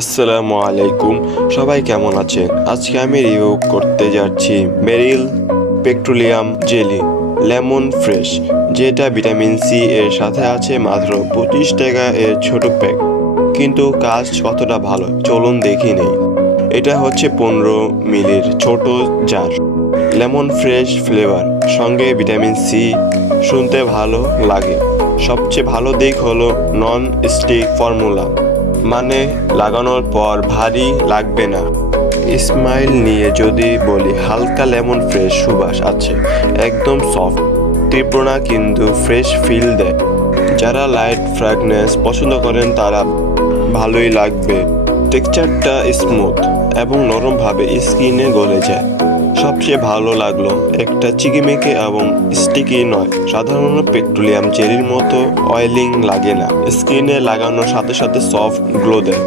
আসসালামু আলাইকুম, সবাই কেমন আছেন? আজকে আমি রিভিউ করতে যাচ্ছি মেরিল পেট্রোলিয়াম জেলি লেমন ফ্রেশ, যেটা ভিটামিন সি এর সাথে আছে মাত্র 25 টাকা এর ছোট প্যাক। কিন্তু কাজ কতটা ভালো চলুন দেখি নেই। এটা হচ্ছে 15 মিলির ছোট জার, লেমন ফ্রেশ ফ্লেভার, সঙ্গে ভিটামিন সি। শুনতে ভালো লাগে। সবচেয়ে ভালো দিক হলো নন স্টিক ফর্মুলা, মানে লাগানোর পর ভারী লাগবে না। স্মাইল নিয়ে যদি বলি, হালকা লেমন ফ্রেশ সুবাস আছে, একদম সফট, তীব্র না কিন্তু ফ্রেশ ফিল দেয়। যারা লাইট ফ্র্যাগনেন্স পছন্দ করেন তারা ভালোই লাগবে। টেক্সচারটা স্মুথ এবং নরমভাবে স্কিনে গলে যায়। সবচেয়ে ভালো লাগলো একটা চিকিমেকে এবং স্টিকি নয়। সাধারণ পেট্রোলিয়াম জেলির মতো অয়েলিং লাগে না, স্কিনে লাগানোর সাথে সাথে সফট গ্লো দেয়।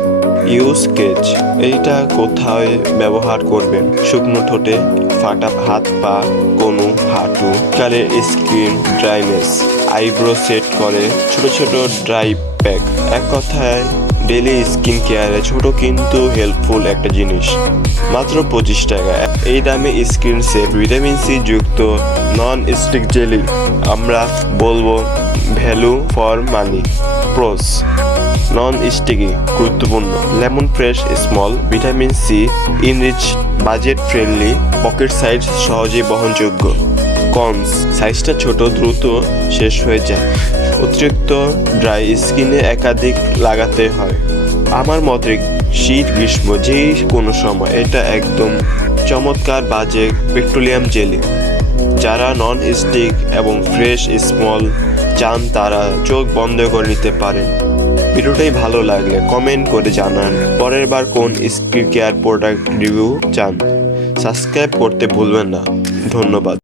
ইউজ কেজ, এইটা কোথায় ব্যবহার করবেন? শুকনো ঠোঁটে, ফাটা হাত পা, কোনো হাঁটু, কালের স্কিন ড্রাইনেস, আইব্রো সেট করে, ছোট ছোট ড্রাই প্যাক। এক কথায় ডেলি স্কিন কেয়ারে ছোট কিন্তু হেল্পফুল একটা জিনিস। মাত্র 25 টাকা। এই দামে স্কিন সেফ ভিটামিন সি যুক্ত নন স্টিক জেলি, আমরা বলবো value for money. Pros: non sticky, গুরুত্বপূর্ণ, lemon fresh smell, vitamin C enrich, budget friendly, pocket size সহজেই বহনযোগ্য। কনস: সাইজটা ছোট, দ্রুত শেষ হয়ে যায়, অতিরিক্ত ড্রাই স্কিনে একাধিক লাগাতে হয়। আমার মতে শীত গ্রীষ্ম যে কোনো সময় এটা একদম চমৎকার বাজেট পেট্রোলিয়াম জেলি। যারা নন স্টিক এবং ফ্রেশ স্মল চান তারা চোখ বন্ধ করে নিতে পারেন। ভিডিওটাই ভালো লাগলে কমেন্ট করে জানান পরের বার কোন স্কিন কেয়ার প্রোডাক্ট রিভিউ চান। সাবস্ক্রাইব করতে ভুলবেন না। ধন্যবাদ।